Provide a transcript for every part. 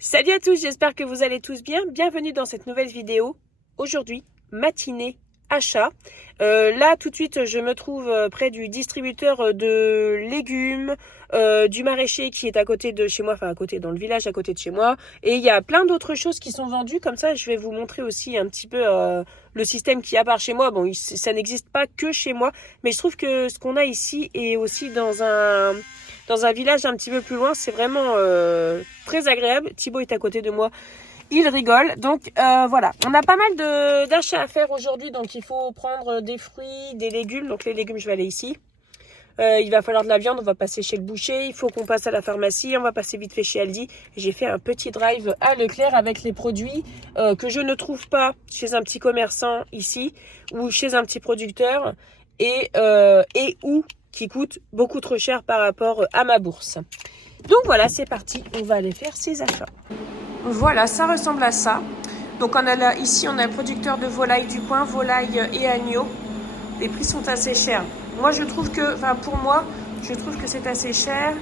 Salut à tous, j'espère que vous allez tous bien. Bienvenue dans cette nouvelle vidéo. Aujourd'hui, matinée achat. Là, tout de suite, je me trouve près du distributeur de légumes, du maraîcher qui est à côté de chez moi, enfin à côté, dans le village à côté de chez moi. Et il y a plein d'autres choses qui sont vendues. Comme ça, je vais vous montrer aussi un petit peu le système qu'il y a par chez moi. Bon, ça n'existe pas que chez moi, mais je trouve que ce qu'on a ici est aussi dans un village un petit peu plus loin. C'est vraiment très agréable. Thibaut est à côté de moi. Il rigole. Donc voilà, on a pas mal d'achats à faire aujourd'hui. Donc il faut prendre des fruits, des légumes. Donc les légumes, je vais aller ici. Il va falloir de la viande, on va passer chez le boucher. Il faut qu'on passe à la pharmacie, on va passer vite fait chez Aldi. J'ai fait un petit drive à Leclerc avec les produits que je ne trouve pas chez un petit commerçant ici ou chez un petit producteur et ou qui coûte beaucoup trop cher par rapport à ma bourse. Donc voilà, c'est parti, on va aller faire ces achats. Voilà, ça ressemble à ça. Donc on a là, ici, on a un producteur de volailles du coin, volailles et agneaux. Les prix sont assez chers. Moi, je trouve que, enfin pour moi, je trouve que c'est assez cher.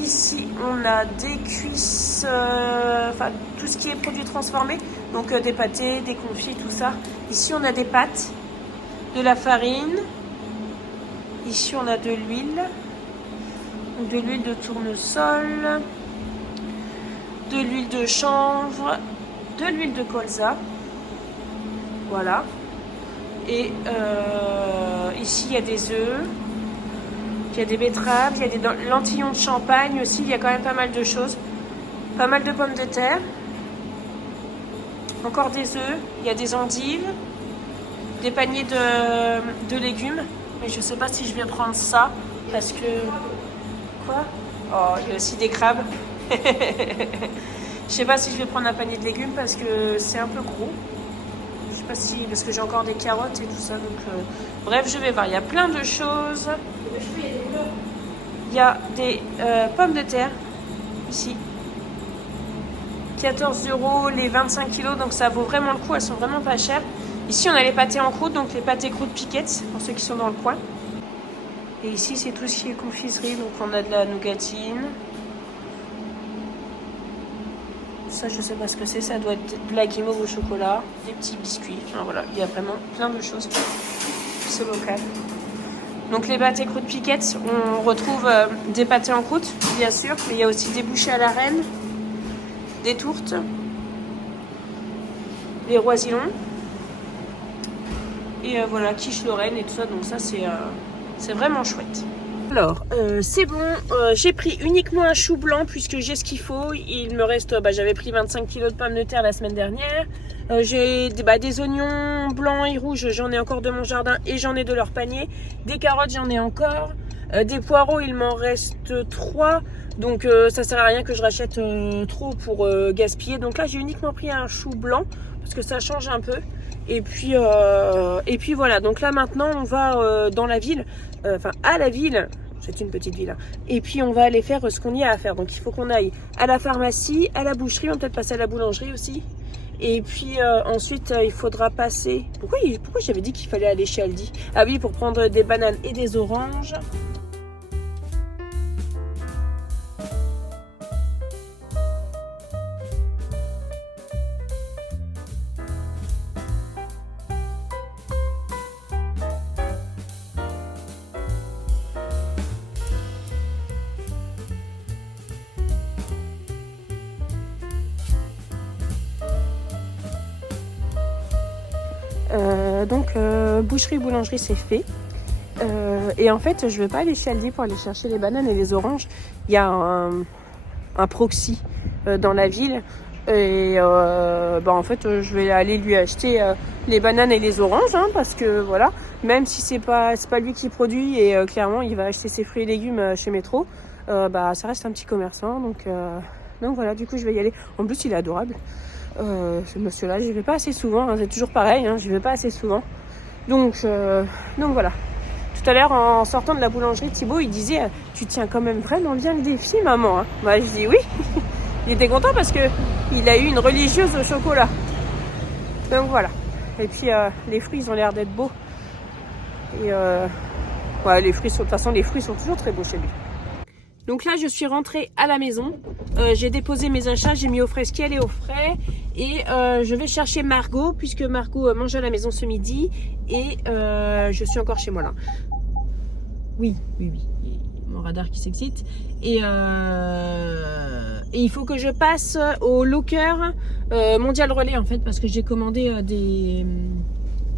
Ici, on a des cuisses, enfin tout ce qui est produits transformés. Donc des pâtés, des confits, tout ça. Ici, on a des pâtes, de la farine. Ici, on a de l'huile de tournesol, de l'huile de chanvre, de l'huile de colza. Voilà. Et ici, il y a des œufs, il y a des betteraves, il y a des lentillons de champagne aussi. Il y a quand même pas mal de choses. Pas mal de pommes de terre. Encore des œufs. Il y a des endives. Des paniers de légumes. Mais je sais pas si je vais prendre ça parce que... Quoi? Oh, il y a aussi des crabes. Je sais pas si je vais prendre un panier de légumes parce que c'est un peu gros. Je sais pas si... Parce que j'ai encore des carottes et tout ça. Donc, bref, je vais voir. Il y a plein de choses. Il y a des pommes de terre. Ici. 14 € les 25 kilos. Donc ça vaut vraiment le coup. Elles sont vraiment pas chères. Ici, on a les pâtés en croûte. Donc les pâtés croûte piquettes. Pour ceux qui sont dans le coin. Et ici, c'est tout ce qui est confiserie. Donc, on a de la nougatine. Ça, je sais pas ce que c'est. Ça doit être de la guimauve au chocolat. Des petits biscuits. Enfin, voilà, il y a vraiment plein de choses. C'est local. Donc, les pâtés croûte piquettes, on retrouve des pâtés en croûte, bien sûr. Mais il y a aussi des bouchées à la reine. Des tourtes. Les roisillons. Et voilà, quiche Lorraine et tout ça. Donc, ça, c'est vraiment chouette. Alors, c'est bon, j'ai pris uniquement un chou blanc puisque j'ai ce qu'il faut. Il me reste, j'avais pris 25 kg de pommes de terre la semaine dernière. J'ai des oignons blancs et rouges, j'en ai encore de mon jardin et j'en ai de leur panier. Des carottes, j'en ai encore. Des poireaux, il m'en reste 3. Donc ça sert à rien que je rachète trop pour gaspiller. Donc là, j'ai uniquement pris un chou blanc parce que ça change un peu. Et puis voilà, donc là maintenant on va dans la ville, à la ville, c'est une petite ville, hein. Et puis on va aller faire ce qu'on y a à faire. Donc il faut qu'on aille à la pharmacie, à la boucherie, on va peut-être passer à la boulangerie aussi. Et puis ensuite il faudra passer, pourquoi j'avais dit qu'il fallait aller chez Aldi? Ah oui, pour prendre des bananes et des oranges. Boucherie, boulangerie, c'est fait. Et en fait, je vais pas aller chez Aldi pour aller chercher les bananes et les oranges. Il y a un proxy dans la ville. Et en fait, je vais aller lui acheter les bananes et les oranges, hein, parce que voilà, même si c'est pas lui qui produit et clairement il va acheter ses fruits et légumes chez Métro, ça reste un petit commerçant. Donc voilà, du coup je vais y aller. En plus, il est adorable. Ce monsieur-là, j'y vais pas assez souvent, hein, c'est toujours pareil, hein, j'y vais pas assez souvent. Donc voilà. Tout à l'heure, en sortant de la boulangerie, Thibaut, il disait « Tu tiens quand même vraiment bien le défi, maman, hein ?» Je dis « Oui !» Il était content parce qu'il a eu une religieuse au chocolat. Donc voilà. Et puis les fruits, ils ont l'air d'être beaux. Et les fruits, de toute façon, les fruits sont toujours très beaux chez lui. Donc là, je suis rentrée à la maison. J'ai déposé mes achats, j'ai mis au frais ce qui allait au frais. Et je vais chercher Margot, puisque Margot mange à la maison ce midi. Et je suis encore chez moi là. Oui. Mon radar qui s'excite. Et il faut que je passe au locker Mondial Relais en fait, parce que j'ai commandé des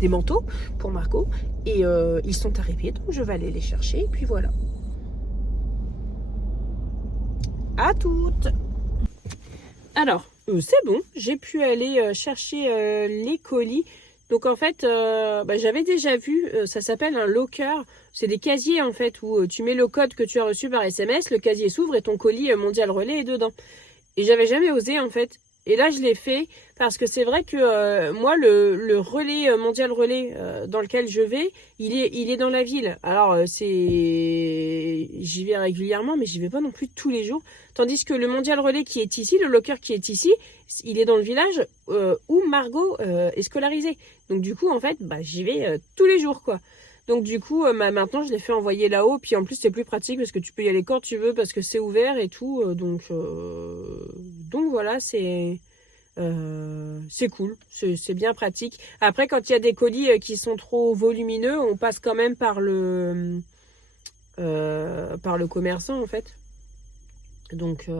manteaux pour Margot. Et ils sont arrivés, donc je vais aller les chercher. Et puis voilà. À toutes. Alors, c'est bon, j'ai pu aller chercher les colis. Donc en fait, j'avais déjà vu, ça s'appelle un locker. C'est des casiers en fait où tu mets le code que tu as reçu par SMS, le casier s'ouvre et ton colis Mondial Relais est dedans. Et j'avais jamais osé en fait. Et là je l'ai fait parce que c'est vrai que moi le relais Mondial Relais dans lequel je vais, il est dans la ville. Alors j'y vais régulièrement mais j'y vais pas non plus tous les jours. Tandis que le Mondial Relais qui est ici, le locker qui est ici, il est dans le village où Margot est scolarisée. Donc du coup en fait j'y vais tous les jours quoi. Donc du coup, maintenant, je l'ai fait envoyer là-haut. Puis en plus, c'est plus pratique parce que tu peux y aller quand tu veux parce que c'est ouvert et tout. Donc voilà, c'est cool. C'est bien pratique. Après, quand il y a des colis qui sont trop volumineux, on passe quand même par le commerçant, en fait. Donc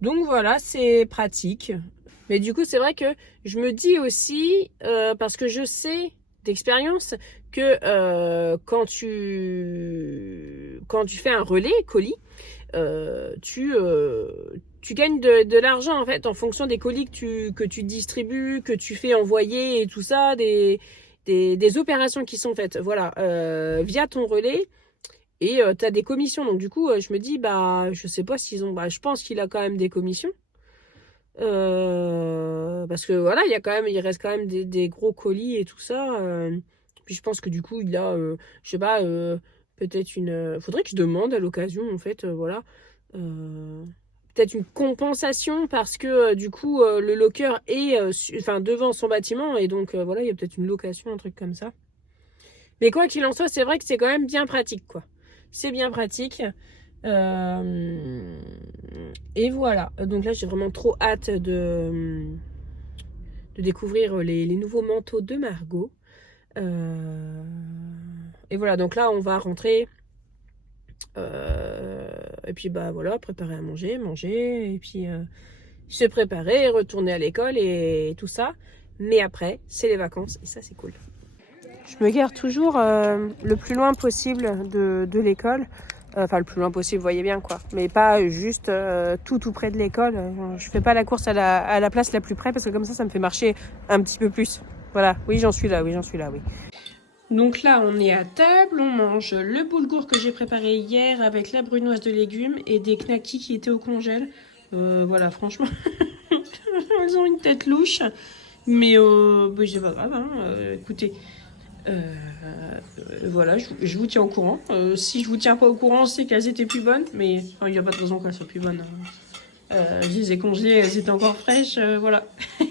voilà, c'est pratique. Mais du coup, c'est vrai que je me dis aussi, parce que je sais d'expérience que quand tu fais un relais colis, tu gagnes de l'argent en fait en fonction des colis que tu distribues, que tu fais envoyer et tout ça, des opérations qui sont faites via ton relais. Et tu as des commissions. Donc du coup, je me dis, je sais pas s'ils ont... je pense qu'il a quand même des commissions. Parce que voilà, il reste quand même des gros colis et tout ça. Puis je pense que du coup, il a, je sais pas, peut-être une... faudrait que je demande à l'occasion, en fait, voilà. Peut-être une compensation parce que du coup, le locker est devant son bâtiment. Et donc, voilà, il y a peut-être une location, un truc comme ça. Mais quoi qu'il en soit, c'est vrai que c'est quand même bien pratique, quoi. C'est bien pratique. Et voilà. Donc là, j'ai vraiment trop hâte de découvrir les nouveaux manteaux de Margot. Et voilà. Donc là, on va rentrer. Et puis, voilà, préparer à manger. Et puis, se préparer, retourner à l'école et tout ça. Mais après, c'est les vacances. Et ça, c'est cool. Je me gare toujours le plus loin possible de l'école. Enfin, le plus loin possible, vous voyez bien quoi. Mais pas juste tout près de l'école. Je fais pas la course à la place la plus près parce que comme ça me fait marcher un petit peu plus. Voilà, oui, j'en suis là, oui. Donc là, on est à table, on mange le boulgour que j'ai préparé hier avec la brunoise de légumes et des knackis qui étaient au congèle. Voilà, franchement, elles ont une tête louche. Mais c'est pas grave, hein. Écoutez... voilà, je vous tiens au courant. Si je vous tiens pas au courant, c'est qu'elles étaient plus bonnes, mais il n'y a pas de raison qu'elles soient plus bonnes. Je les ai congelées, elles étaient encore fraîches, voilà. Elles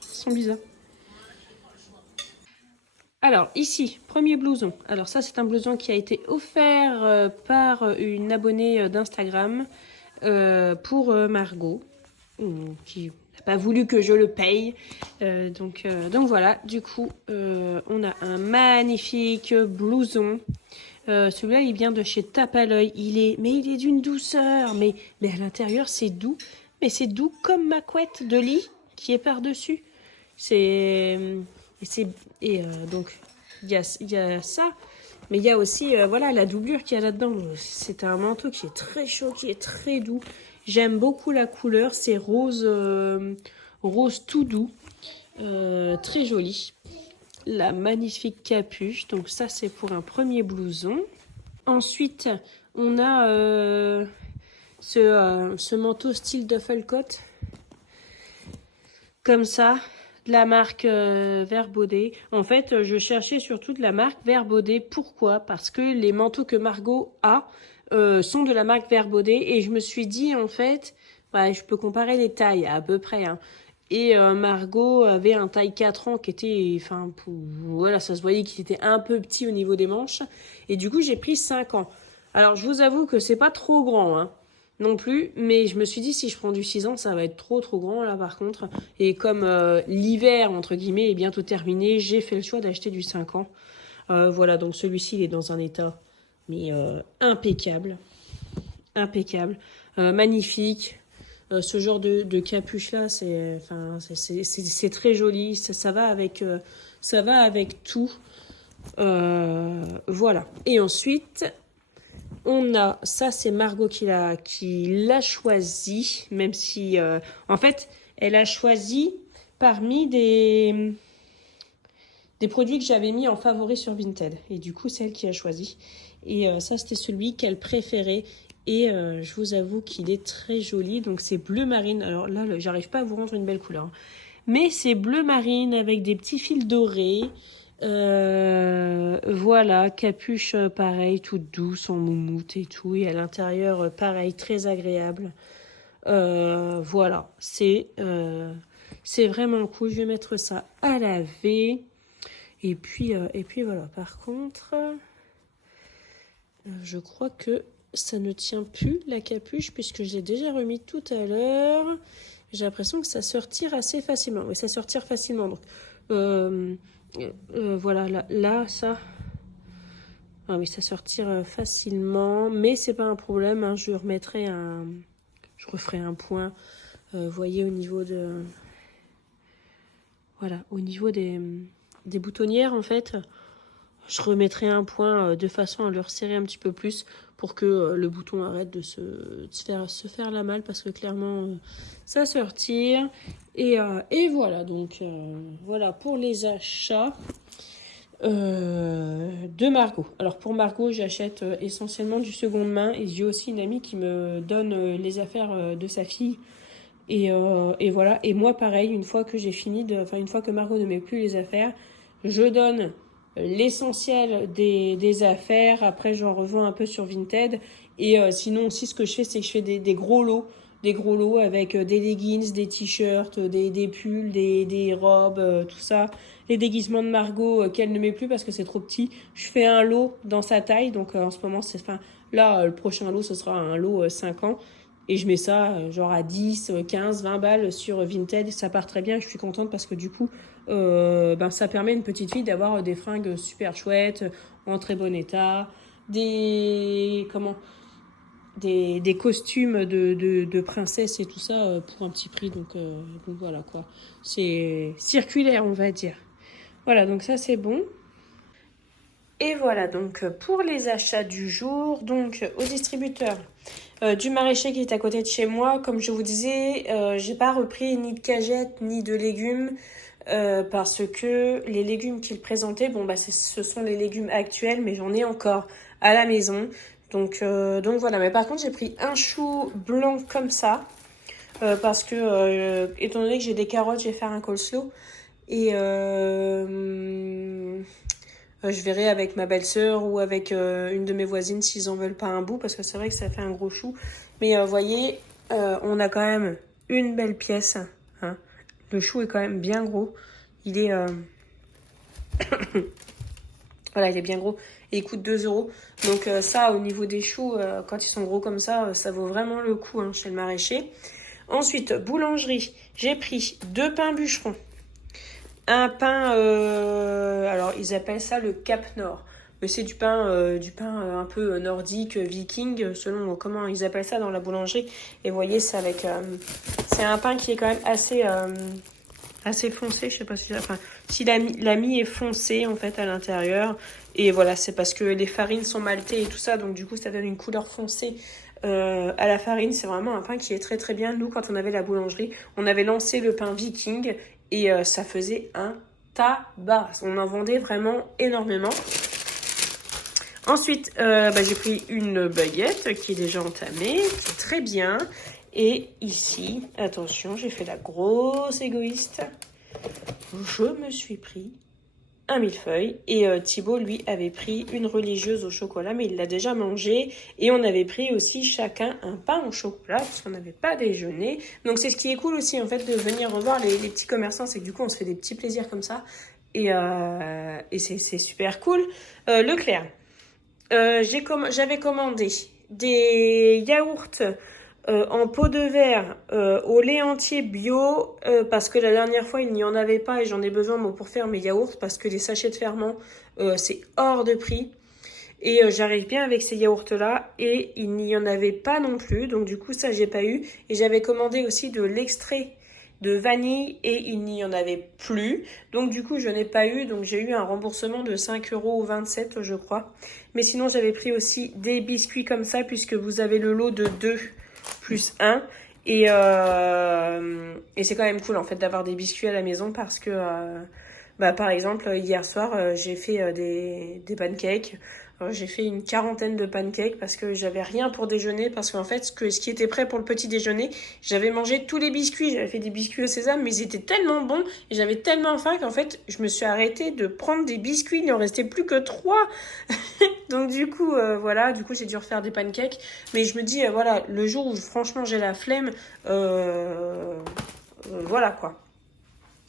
sont bizarres. Alors ici, premier blouson. Alors ça, c'est un blouson qui a été offert par une abonnée d'Instagram pour Margot, qui n'a pas voulu que je le paye. Donc voilà, du coup, on a un magnifique blouson. Celui-là, il vient de chez Tape à l'œil. Il est d'une douceur, mais à l'intérieur, c'est doux. Mais c'est doux comme ma couette de lit qui est par-dessus. Donc, il y a ça. Mais il y a aussi, la doublure qu'il y a là-dedans. C'est un manteau qui est très chaud, qui est très doux. J'aime beaucoup la couleur. C'est rose tout doux. Très joli. La magnifique capuche. Donc ça, c'est pour un premier blouson. Ensuite, on a ce manteau style Duffelcoat. Comme ça. De la marque Verbaudet. En fait, je cherchais surtout de la marque Verbaudet. Pourquoi? Parce que les manteaux que Margot a sont de la marque Verbaudet. Et je me suis dit, en fait, je peux comparer les tailles à peu près. Hein. Et Margot avait un taille 4 ans qui était... voilà, ça se voyait qu'il était un peu petit au niveau des manches. Et du coup, j'ai pris 5 ans. Alors, je vous avoue que c'est pas trop grand, hein, non plus. Mais je me suis dit, si je prends du 6 ans, ça va être trop grand, là, par contre. Et comme l'hiver, entre guillemets, est bientôt terminé, j'ai fait le choix d'acheter du 5 ans. Voilà, donc celui-ci, il est dans un état, mais impeccable. Impeccable. Magnifique. Ce genre de capuche-là, c'est très joli. Ça va avec tout. Voilà. Et ensuite, on a, ça c'est Margot qui l'a choisi, même si, en fait, elle a choisi parmi des produits que j'avais mis en favori sur Vinted. Et du coup, c'est elle qui a choisi. Et ça, c'était celui qu'elle préférait. Et je vous avoue qu'il est très joli. Donc, c'est bleu marine. Alors là, j'arrive pas à vous rendre une belle couleur, hein. Mais c'est bleu marine avec des petits fils dorés. Voilà, capuche pareil, toute douce en moumoute et tout. Et à l'intérieur, pareil, très agréable. Voilà, c'est vraiment cool. Je vais mettre ça à laver. Et puis voilà. Par contre, je crois que ça ne tient plus la capuche puisque je l'ai déjà remis tout à l'heure. J'ai l'impression que ça se retire assez facilement. Oui, ça se retire facilement. Donc, voilà, là, ça. Ah oui, ça se retire facilement, mais c'est pas un problème, hein. Je referai un point. Voyez au niveau de, voilà, au niveau des boutonnières en fait. Je remettrai un point de façon à le resserrer un petit peu plus pour que le bouton arrête de se faire la malle parce que clairement ça se retire. Et voilà, donc voilà pour les achats de Margot. Alors pour Margot, j'achète essentiellement du seconde main et j'ai aussi une amie qui me donne les affaires de sa fille. Et voilà. Et moi, pareil, une fois que une fois que Margot ne met plus les affaires, je donne l'essentiel des affaires. Après, j'en revends un peu sur Vinted. Et sinon aussi, ce que je fais, c'est que je fais des gros lots. Des gros lots avec des leggings, des t-shirts, des pulls, des robes, tout ça. Les déguisements de Margot qu'elle ne met plus parce que c'est trop petit. Je fais un lot dans sa taille. Donc en ce moment, là, le prochain lot, ce sera un lot 5 ans. Et je mets ça genre à 10, 15, 20 balles sur Vinted. Ça part très bien. Je suis contente parce que du coup, ça permet à une petite fille d'avoir des fringues super chouettes, en très bon état. Des costumes de princesse et tout ça pour un petit prix. Donc voilà quoi. C'est circulaire, on va dire. Voilà, donc ça c'est bon. Et voilà donc pour les achats du jour, donc au distributeur du maraîcher qui est à côté de chez moi, comme je vous disais, j'ai pas repris ni de cagettes ni de légumes parce que les légumes qu'il présentait, ce sont les légumes actuels, mais j'en ai encore à la maison. Donc voilà, mais par contre j'ai pris un chou blanc comme ça parce que étant donné que j'ai des carottes, je vais faire un coleslaw et je verrai avec ma belle-sœur ou avec une de mes voisines s'ils en veulent pas un bout parce que c'est vrai que ça fait un gros chou. Mais vous voyez, on a quand même une belle pièce, hein. Le chou est quand même bien gros. Il est voilà, il est bien gros et il coûte 2 euros. Donc ça, au niveau des choux, quand ils sont gros comme ça, ça vaut vraiment le coup hein, chez le maraîcher. Ensuite, boulangerie, j'ai pris 2 pains bûcherons. Un pain, alors ils appellent ça le Cap Nord. Mais c'est du pain un peu nordique, viking, selon comment ils appellent ça dans la boulangerie. Et vous voyez, c'est c'est un pain qui est quand même assez foncé. Je sais pas si la mie est foncée en fait à l'intérieur. Et voilà, c'est parce que les farines sont maltées et tout ça, donc du coup ça donne une couleur foncée à la farine. C'est vraiment un pain qui est très très bien. Nous, quand on avait la boulangerie, on avait lancé le pain viking et ça faisait un tabac. On en vendait vraiment énormément. Ensuite, j'ai pris une baguette qui est déjà entamée, qui est très bien. Et ici, attention, j'ai fait la grosse égoïste. Je me suis pris un millefeuille et Thibaut lui avait pris une religieuse au chocolat mais il l'a déjà mangé et on avait pris aussi chacun un pain au chocolat parce qu'on n'avait pas déjeuné. Donc c'est ce qui est cool aussi en fait de venir revoir les petits commerçants, c'est que du coup on se fait des petits plaisirs comme ça et c'est super cool. Leclerc, J'avais commandé des yaourts en pot de verre au lait entier bio parce que la dernière fois il n'y en avait pas et j'en ai besoin moi pour faire mes yaourts parce que les sachets de ferment c'est hors de prix et j'arrive bien avec ces yaourts là et il n'y en avait pas non plus donc du coup ça j'ai pas eu et j'avais commandé aussi de l'extrait de vanille et il n'y en avait plus donc du coup je n'ai pas eu donc j'ai eu un remboursement de 5,27 € je crois mais sinon j'avais pris aussi des biscuits comme ça puisque vous avez le lot de 2 plus 1 et c'est quand même cool en fait d'avoir des biscuits à la maison parce que bah, par exemple hier soir j'ai fait des pancakes. J'ai fait une quarantaine de pancakes parce que j'avais rien pour déjeuner parce qu'en fait ce qui était prêt pour le petit déjeuner j'avais mangé tous les biscuits, j'avais fait des biscuits au sésame mais ils étaient tellement bons et j'avais tellement faim qu'en fait je me suis arrêtée de prendre des biscuits, il n'en restait plus que 3. Donc du coup voilà, du coup j'ai dû refaire des pancakes mais je me dis voilà, le jour où franchement j'ai la flemme voilà quoi.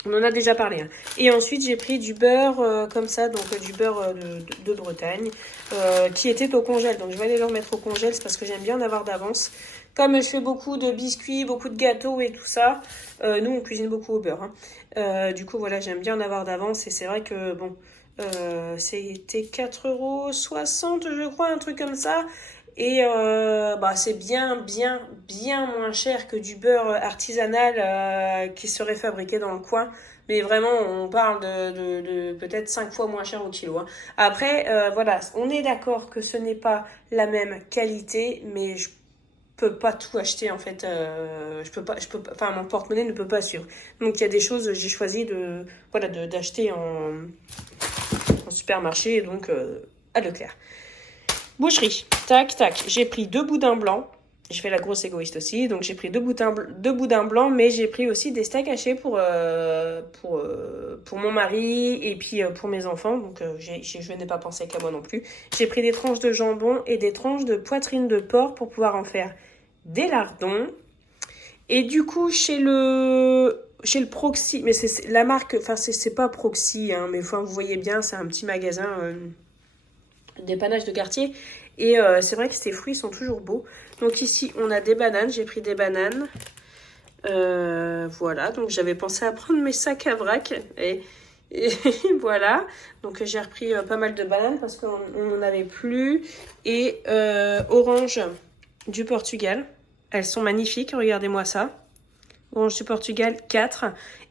On en a déjà parlé. Hein. Et ensuite, j'ai pris du beurre comme ça, donc du beurre de Bretagne, qui était au congèle. Donc, je vais aller le remettre au congèle, c'est parce que j'aime bien en avoir d'avance. Comme je fais beaucoup de biscuits, beaucoup de gâteaux et tout ça, nous, on cuisine beaucoup au beurre. Hein. Du coup, voilà, j'aime bien en avoir d'avance. Et c'est vrai que, bon, c'était 4,60 € je crois, un truc comme ça. Et bah, c'est bien moins cher que du beurre artisanal qui serait fabriqué dans le coin. Mais vraiment, on parle de peut-être 5 fois moins cher au kilo. Hein. Après, voilà, on est d'accord que ce n'est pas la même qualité, mais je peux pas tout acheter en fait. Enfin, mon porte-monnaie ne peut pas suivre. Donc il y a des choses, j'ai choisi d'acheter en supermarché, donc à Leclerc. Boucherie, tac, tac. J'ai pris 2 boudins blancs. Je fais la grosse égoïste aussi. Donc j'ai pris 2 boudins blancs, mais j'ai pris aussi des steaks hachés pour mon mari et puis pour mes enfants. Donc je n'ai pas pensé qu'à moi non plus. J'ai pris des tranches de jambon et des tranches de poitrine de porc pour pouvoir en faire des lardons. Et du coup, chez le Proxy, mais c'est la marque, enfin c'est pas Proxy, hein, mais enfin, vous voyez bien, c'est un petit magasin dépannage de quartier et c'est vrai que ces fruits sont toujours beaux. Donc ici on a des bananes, j'ai pris des bananes, voilà, donc j'avais pensé à prendre mes sacs à vrac et voilà, donc j'ai repris pas mal de bananes parce qu'on n'en avait plus et oranges du Portugal, elles sont magnifiques, regardez-moi ça, orange du Portugal 4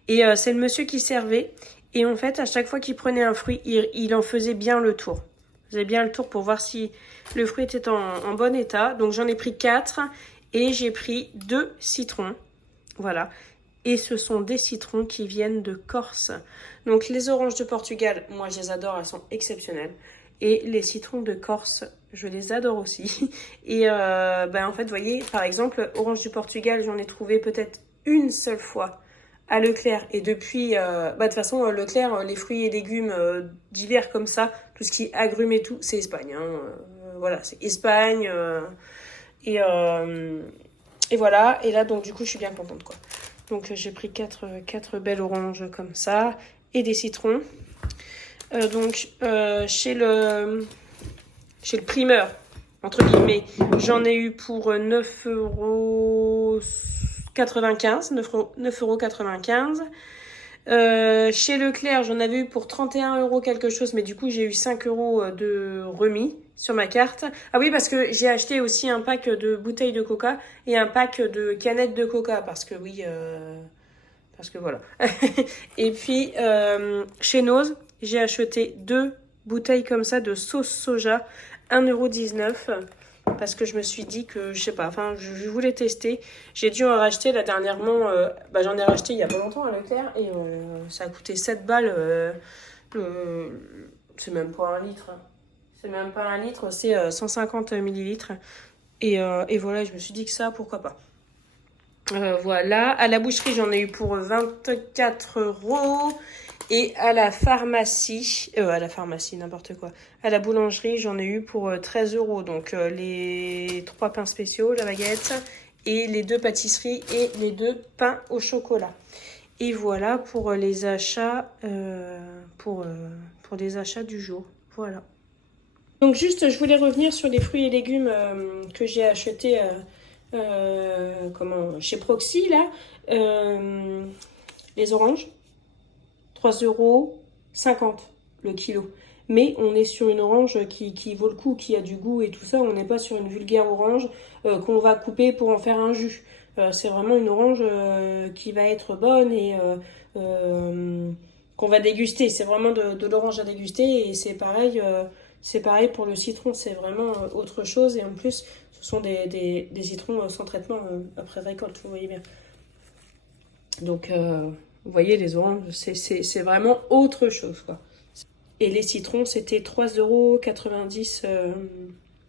et c'est le monsieur qui servait et en fait à chaque fois qu'il prenait un fruit il en faisait bien le tour. Vous avez bien le tour pour voir si le fruit était en bon état. Donc j'en ai pris 4 et j'ai pris 2 citrons. Voilà. Et ce sont des citrons qui viennent de Corse. Donc les oranges de Portugal, moi je les adore, elles sont exceptionnelles. Et les citrons de Corse, je les adore aussi. Et en fait, vous voyez, par exemple, orange du Portugal, j'en ai trouvé peut-être une seule fois à Leclerc et depuis de toute façon Leclerc les fruits et légumes d'hiver comme ça tout ce qui est agrumes et tout c'est Espagne hein. Voilà c'est Espagne et voilà et là donc du coup je suis bien contente quoi donc j'ai pris 4 belles oranges comme ça et des citrons chez le primeur entre guillemets j'en ai eu pour 9,95 €. Chez Leclerc, j'en avais eu pour 31 € quelque chose, mais du coup, j'ai eu 5 € de remis sur ma carte. Ah oui, parce que j'ai acheté aussi un pack de bouteilles de coca et un pack de canettes de coca, parce que oui, parce que voilà. Et puis, chez Noz, j'ai acheté 2 bouteilles comme ça de sauce soja, 1,19 €. Parce que je me suis dit que, je sais pas, enfin, je voulais tester. J'ai dû en racheter là dernièrement. J'en ai racheté il y a pas longtemps à Leclerc et ça a coûté 7 balles. C'est même pas un litre. C'est même pas un litre, c'est 150 millilitres. Et voilà, je me suis dit que ça, pourquoi pas. Voilà, à la boucherie, j'en ai eu pour 24 €. Et à la pharmacie, n'importe quoi. À la boulangerie, j'en ai eu pour 13 €. Donc les 3 pains spéciaux, la baguette, et les 2 pâtisseries et les 2 pains au chocolat. Et voilà pour les achats, pour les achats du jour. Voilà. Donc juste, je voulais revenir sur les fruits et légumes que j'ai achetés chez Proxy, là. Les oranges, 3,50 € le kilo. Mais on est sur une orange qui vaut le coup, qui a du goût et tout ça. On n'est pas sur une vulgaire orange qu'on va couper pour en faire un jus. C'est vraiment une orange qui va être bonne et qu'on va déguster. C'est vraiment de l'orange à déguster et c'est pareil pour le citron. C'est vraiment autre chose et en plus ce sont des citrons sans traitement après récolte, vous voyez bien. Donc vous voyez, les oranges, c'est vraiment autre chose, quoi. Et les citrons, c'était 3,90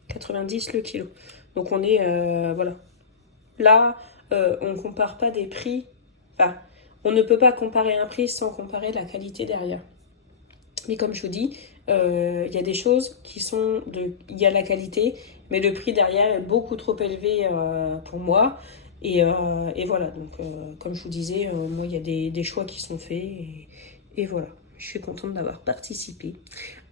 € le kilo. Donc on est, voilà. Là, on ne compare pas des prix. Enfin, on ne peut pas comparer un prix sans comparer la qualité derrière. Mais comme je vous dis, il y a des choses qui sont il y a la qualité, mais le prix derrière est beaucoup trop élevé pour moi. Et voilà, donc comme je vous disais, moi il y a des choix qui sont faits et voilà. Je suis contente d'avoir participé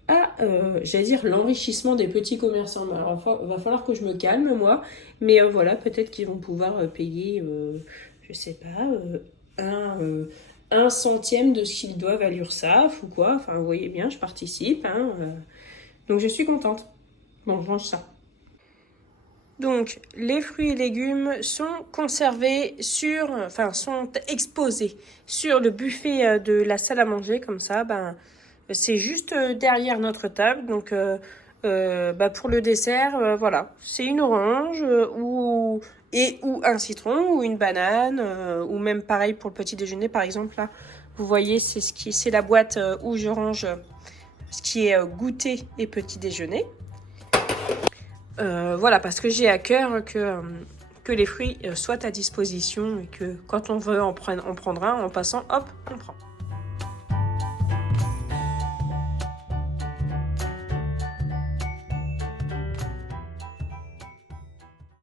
à, j'allais dire, l'enrichissement des petits commerçants. Alors, il va falloir que je me calme, moi. Mais voilà, peut-être qu'ils vont pouvoir payer, je sais pas, un centième de ce qu'ils doivent à l'URSSAF ou quoi. Enfin, vous voyez bien, je participe. Hein, donc, je suis contente. Bon, je mange ça. Donc, les fruits et légumes sont conservés sont exposés sur le buffet de la salle à manger, comme ça, c'est juste derrière notre table. Donc, pour le dessert, voilà, c'est une orange ou un citron ou une banane ou même pareil pour le petit déjeuner, par exemple là. Vous voyez, c'est la boîte où je range ce qui est goûter et petit déjeuner. Voilà, parce que j'ai à cœur que les fruits soient à disposition et que quand on veut en prendre un, en passant, hop, on prend.